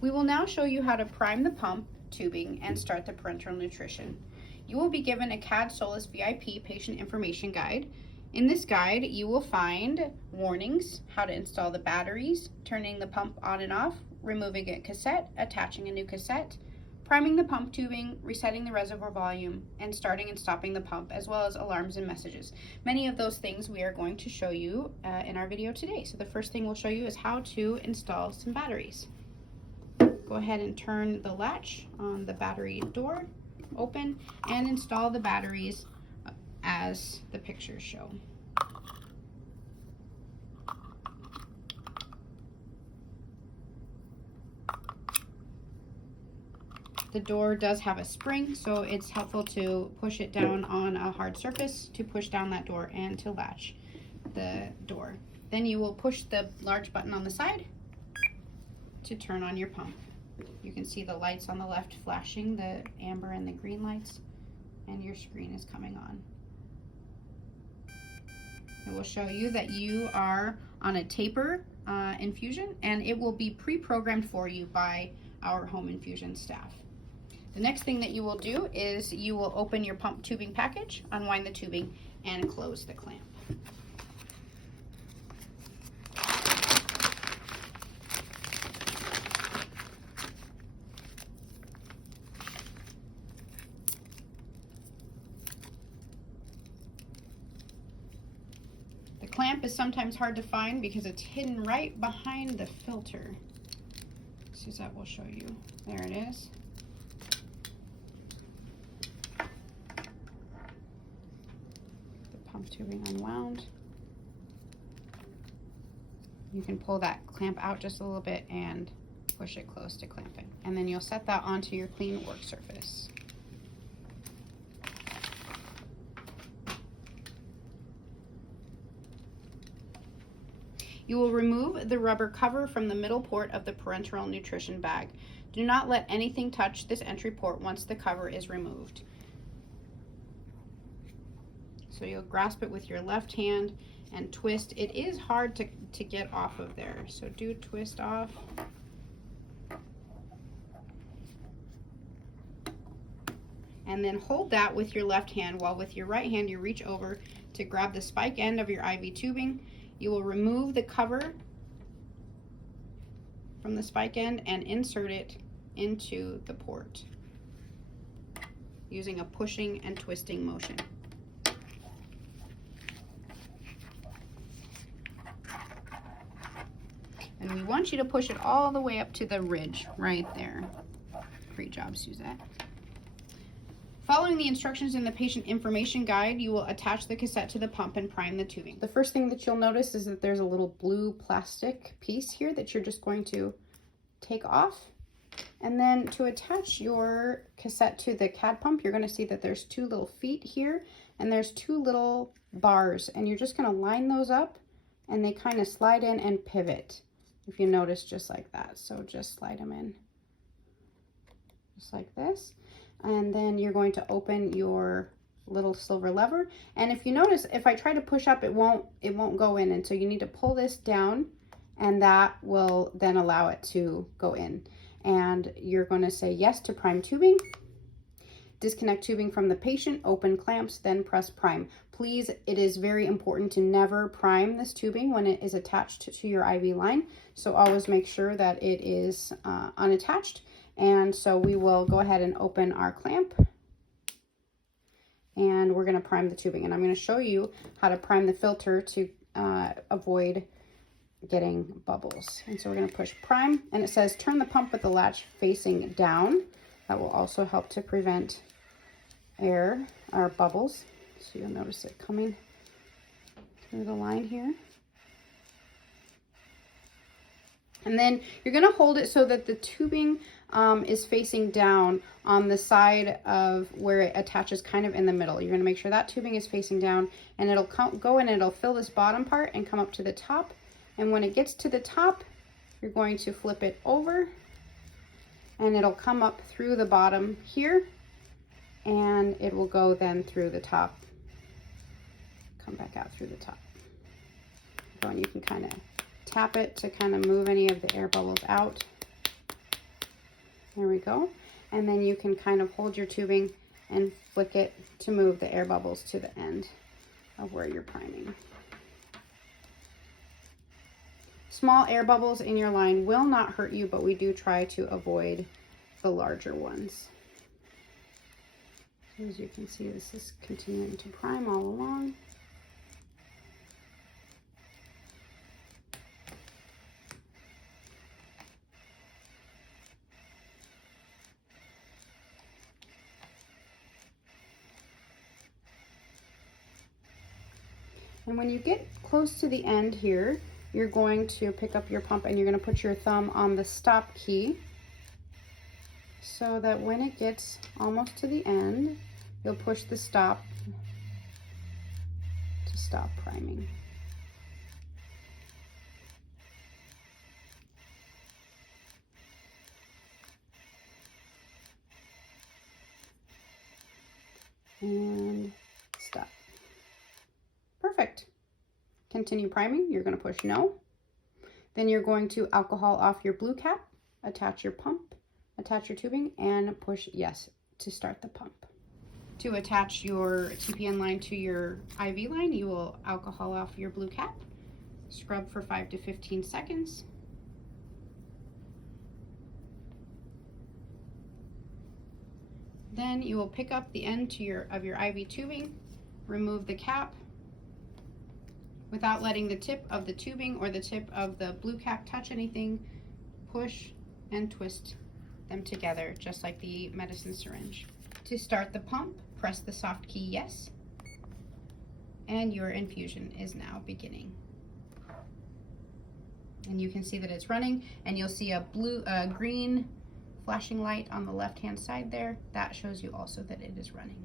We will now show you how to prime the pump tubing and start the parenteral nutrition. You will be given a CAD Solus VIP patient information guide. In this guide, you will find warnings, how to install the batteries, turning the pump on and off, removing a cassette, attaching a new cassette, priming the pump tubing, resetting the reservoir volume, and starting and stopping the pump, as well as alarms and messages. Many of those things we are going to show you in our video today. So the first thing we'll show you is how to install some batteries. Go ahead and turn the latch on the battery door, open, and install the batteries as the pictures show. The door does have a spring, so it's helpful to push it down on a hard surface to push down that door and to latch the door. Then you will push the large button on the side to turn on your pump. You can see the lights on the left flashing, the amber and the green lights, and your screen is coming on. It will show you that you are on a taper infusion, and it will be pre-programmed for you by our home infusion staff. The next thing that you will do is you will open your pump tubing package, unwind the tubing, and close the clamp. The clamp is sometimes hard to find because it's hidden right behind the filter. Suzette will show you. There it is. Pump tubing unwound. You can pull that clamp out just a little bit and push it close to clamping. And then you'll set that onto your clean work surface. You will remove the rubber cover from the middle port of the parenteral nutrition bag. Do not let anything touch this entry port once the cover is removed. So you'll grasp it with your left hand and twist. It is hard to get off of there, so do twist off. And then hold that with your left hand while with your right hand you reach over to grab the spike end of your IV tubing. You will remove the cover from the spike end and insert it into the port using a pushing and twisting motion. And we want you to push it all the way up to the ridge right there. Great job, Suzette. Following the instructions in the patient information guide, you will attach the cassette to the pump and prime the tubing. The first thing that you'll notice is that there's a little blue plastic piece here that you're just going to take off. And then to attach your cassette to the CAD pump, you're going to see that there's two little feet here and there's two little bars, and you're just going to line those up and they kind of slide in and pivot. If you notice, just like that. So just slide them in just like this, and then you're going to open your little silver lever. And if you notice, if I try to push up, it won't go in, and so you need to pull this down, and that will then allow it to go in. And you're going to say yes to prime tubing. Disconnect tubing from the patient, open clamps, then press prime. Please, it is very important to never prime this tubing when it is attached to your IV line. So always make sure that it is unattached. And so we will go ahead and open our clamp. And we're going to prime the tubing. And I'm going to show you how to prime the filter to avoid getting bubbles. And so we're going to push prime. And it says turn the pump with the latch facing down. That will also help to prevent air or bubbles. So you'll notice it coming through the line here. And then you're going to hold it so that the tubing is facing down on the side of where it attaches, kind of in the middle. You're going to make sure that tubing is facing down, and it'll go in and it'll fill this bottom part and come up to the top. And when it gets to the top, you're going to flip it over and it'll come up through the bottom here, and it will go then through the top, come back out through the top. So, and you can kind of tap it to kind of move any of the air bubbles out. There we go. And then you can kind of hold your tubing and flick it to move the air bubbles to the end of where you're priming. Small air bubbles in your line will not hurt you, but we do try to avoid the larger ones. As you can see, this is continuing to prime all along. And when you get close to the end here, you're going to pick up your pump and you're going to put your thumb on the stop key so that when it gets almost to the end, you'll push the stop to stop priming. And stop. Perfect. Continue priming. You're going to push no. Then you're going to alcohol off your blue cap, attach your pump, attach your tubing, and push yes to start the pump. To attach your TPN line to your IV line, you will alcohol off your blue cap, scrub for 5 to 15 seconds. Then you will pick up the end of your IV tubing, remove the cap without letting the tip of the tubing or the tip of the blue cap touch anything. Push and twist them together just like the medicine syringe. To start the pump, press the soft key yes, and your infusion is now beginning. And you can see that it's running, and you'll see a green flashing light on the left hand side there. That shows you also that it is running.